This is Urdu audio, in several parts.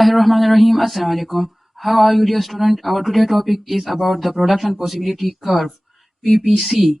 Bismillahirrahmanirrahim. Assalamu alaikum. How are you, dear student? Our today topic is about the production possibility curve, PPC.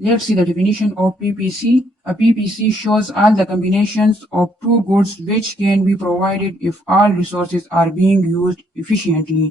Let's see the definition of PPC. A PPC shows all the combinations of two goods which can be provided if all resources are being used efficiently.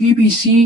PPC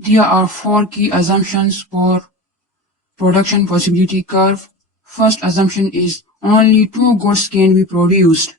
There are four key assumptions for production possibility curve. First assumption is only two goods can be produced.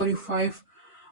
45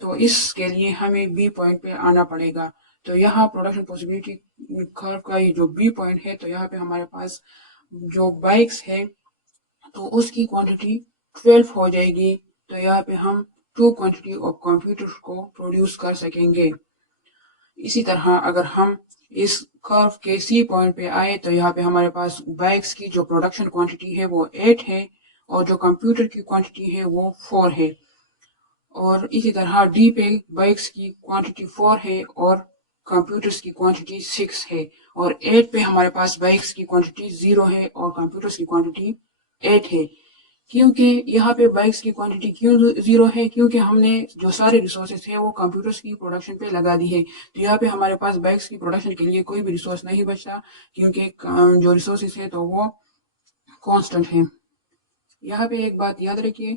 تو اس کے لیے ہمیں بی پوائنٹ پہ آنا پڑے گا. تو یہاں پروڈکشن پاسبلٹی کرو کا یہ جو بی پوائنٹ ہے تو یہاں پہ ہمارے پاس جو بائکس ہے تو اس کی کوانٹٹی 12 ہو جائے گی. تو یہاں پہ ہم 2 کوانٹٹی آف کمپیوٹر کو پروڈیوس کر سکیں گے. اسی طرح اگر ہم اس کرو کے سی پوائنٹ پہ آئے تو یہاں پہ ہمارے پاس بائکس کی جو پروڈکشن کوانٹٹی ہے وہ 8 ہے اور جو کمپیوٹر کی کوانٹٹی ہے وہ 4 ہے. اور اسی طرح ڈی پہ بائکس کی کوانٹٹی 4 ہے اور کمپیوٹرز کی کوانٹٹی 6 ہے. اور 8 پہ ہمارے پاس بائکس کی کوانٹٹی 0 ہے اور کمپیوٹرز کی کوانٹٹی 8 ہے. کیونکہ یہاں پہ بائکس کی کوانٹٹی کیوں 0 ہے؟ کیونکہ ہم نے جو سارے ریسورسز ہیں وہ کمپیوٹرز کی پروڈکشن پہ لگا دی ہے. تو یہاں پہ ہمارے پاس بائکس کی پروڈکشن کے لیے کوئی بھی ریسورس نہیں بچتا کیونکہ جو ریسورسز ہیں تو وہ کانسٹنٹ ہیں. یہاں پہ ایک بات یاد رکھیے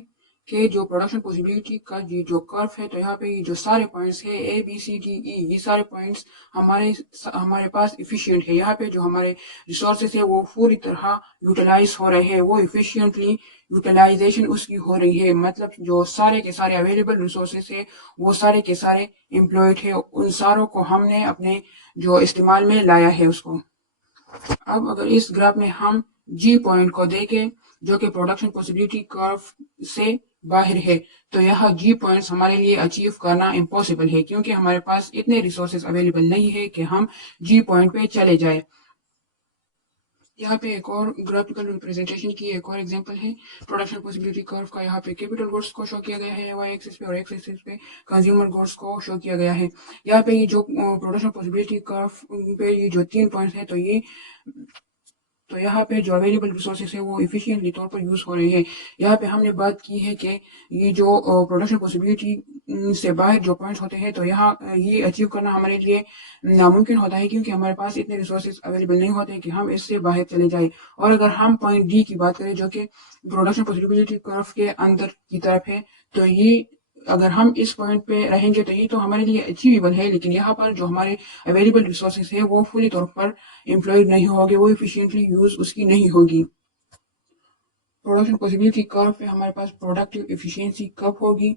کہ جو پروڈکشن پاسبلٹی کا جو کرو ہے تو یہاں پہ یہ جو سارے پوائنٹس ہیں اے بی سی ڈی ای یہ سارے پوائنٹس ہمارے پاس ایفیشینٹ ہے. یہاں پہ جو ہمارے ریسورسز ہیں وہ پوری طرح یوٹیلائز ہو رہے ہیں, وہ ایفیشینٹلی یوٹیلائزیشن اس کی ہو رہی ہے. مطلب جو سارے کے سارے اویلیبل ریسورسز ہیں وہ سارے کے سارے امپلائڈ ہے, ان ساروں کو ہم نے اپنے جو استعمال میں لایا ہے اس کو. اب اگر اس گراف میں ہم جی پوائنٹ کو دیکھیں جو کہ پروڈکشن پاسبلٹی کرو سے باہر ہے تو یہاں جی پوائنٹس ہمارے لیے اچیو کرنا امپاسبل ہے کیونکہ ہمارے پاس اتنے ریسورسز اویلیبل نہیں ہے کہ ہم جی پوائنٹ پہ چلے جائیں. یہاں پہ ایک اور گرافیکل ریپرزنٹیشن کی ایک اور ایگزامپل ہے پروڈکشن پاسبلٹی کرو کا. یہاں پہ کیپٹل گوڈس کو شو کیا گیا ہے وائی ایکسس پہ اور ایکس ایکسس پہ کنزیومر گوڈس کو شو کیا گیا ہے. یہاں پہ یہ جو پروڈکشن پاسبلٹی کرو پہ یہ جو 3 پوائنٹس ہیں تو یہاں پہ جو اویلیبل ریسورسز ہے وہ ایفیشینٹلی طور پر یوز ہو رہے ہیں. یہاں پہ ہم نے بات کی ہے کہ یہ جو پروڈکشن پاسبلٹی سے باہر جو پوائنٹس ہوتے ہیں تو یہاں یہ اچیو کرنا ہمارے لیے ناممکن ہوتا ہے کیونکہ ہمارے پاس اتنے ریسورسز اویلیبل نہیں ہوتے کہ ہم اس سے باہر چلے جائیں. اور اگر ہم پوائنٹ ڈی کی بات کریں جو کہ پروڈکشن پاسبلٹی کرو کے اندر کی طرف ہے تو یہ اگر ہم اس پوائنٹ پہ رہیں گے تو یہ تو ہمارے لیے اچیویبل ہے, لیکن یہاں پر جو ہمارے اویلیبل ریسورسز ہے وہ فلی طور پر امپلائڈ نہیں ہوگے, وہ ایفیشینٹلی یوز اس کی نہیں ہوگی. پروڈکشن پاسبلٹی کرو پہ ہمارے پاس پروڈکٹیو ایفیشینسی کب ہوگی؟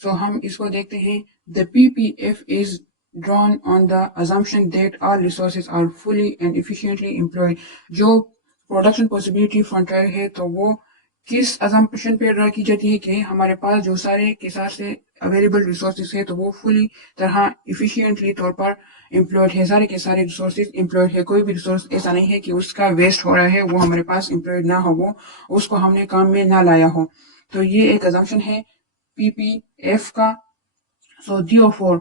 سو ہم اس کو دیکھتے ہیں. The PPF is drawn on the assumption that all resources are fully and efficiently employed. جو پروڈکشن پاسبلٹی فرنٹائر ہے تو وہ کس assumption پہ ڈرا کی جاتی ہے کہ ہمارے پاس جو سارے کے سارے اویلیبل ریسورسز ہے تو وہ فلی طرح ایفیشینٹلی طور پر امپلائڈ ہے. سارے کے سارے ریسورسز امپلائڈ ہے, کوئی بھی ریسورس ایسا نہیں ہے کہ اس کا ویسٹ ہو رہا ہے, وہ ہمارے پاس امپلائڈ نہ ہو, وہ اس کو ہم نے کام میں نہ لایا ہو. تو یہ ایک assumption ہے PPF کا. So therefore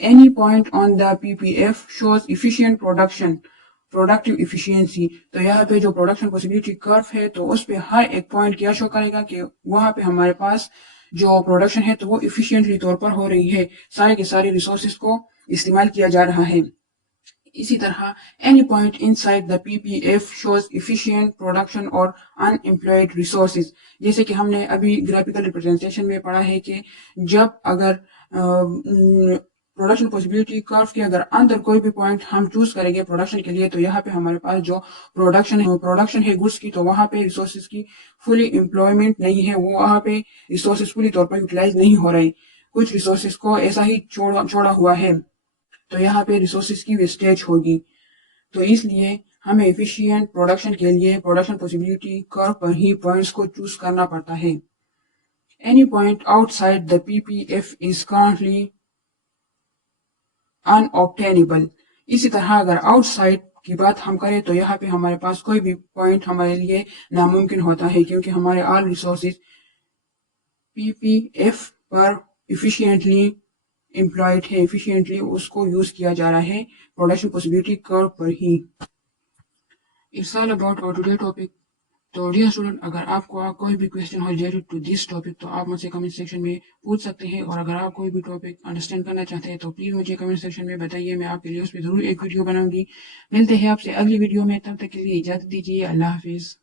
any point on the PPF shows efficient productive efficiency. تو یہاں پہ جو پروڈکشن پاسبلٹی کرو ہے تو اس پہ ہر ایک پوائنٹ کیا شو کرے گا کہ وہاں پہ ہمارے پاس جو پروڈکشن ہے تو وہ ایفیشینٹلی طور پر ہو رہی ہے, سارے کے سارے ریسورسز کو استعمال کیا جا رہا ہے. اسی طرح any point inside the PPF shows efficient production or unemployed resources. جیسے کہ ہم نے ابھی گرافیکل ریپرزنٹیشن میں پڑھا ہے کہ جب اگر پروڈکشن پاسبلٹی کرو کے اگر اندر کوئی بھی پوائنٹ ہم چوز کریں گے پروڈکشن کے لیے تو یہاں پہ ہمارے پاس جو پروڈکشن ہے گڈس کی تو وہاں پہ ریسورسز کی فلی امپلائمنٹ نہیں ہے, وہ وہاں پہ ریسورسز پوری طور پر یوٹیلائز نہیں ہو رہے, کچھ ریسورسز کو ایسا ہی چھوڑا ہوا ہے, تو یہاں پہ ریسورسز کی ویسٹیج ہوگی. تو اس لیے ہمیں ایفیشینٹ پروڈکشن کے لیے پروڈکشن پاسبلٹی کرو پر ہی پوائنٹس کو چوز کرنا پڑتا ہے. Any point outside the PPF is currently unobtainable. اسی طرح اگر آؤٹ سائڈ کی بات ہم کریں تو یہاں پہ ہمارے پاس کوئی بھی پوائنٹ ہمارے لیے ناممکن ہوتا ہے کیونکہ ہمارے آل ریسورسز PPF پر ایفیشینٹلی امپلائڈ ہے, ایفیشینٹلی اس کو یوز کیا جا رہا ہے پروڈکشن پاسبلٹی کرو پر ہی. It's all about our today topic. تو ڈیئر اسٹوڈنٹ اگر آپ کو کوئی بھی کوشچن ہو ریلیٹڈ ٹو دس ٹاپک تو آپ مجھ سے کمنٹ سیکشن میں پوچھ سکتے ہیں, اور اگر آپ کوئی بھی ٹاپک انڈرسٹینڈ کرنا چاہتے ہیں تو پلیز مجھے کمنٹ سیکشن میں بتائیے, میں آپ کے لیے اس پہ ضرور ایک ویڈیو بناؤں گی. ملتے ہیں آپ سے اگلی ویڈیو میں, تب تک کے لیے اجازت دیجیے, اللہ حافظ.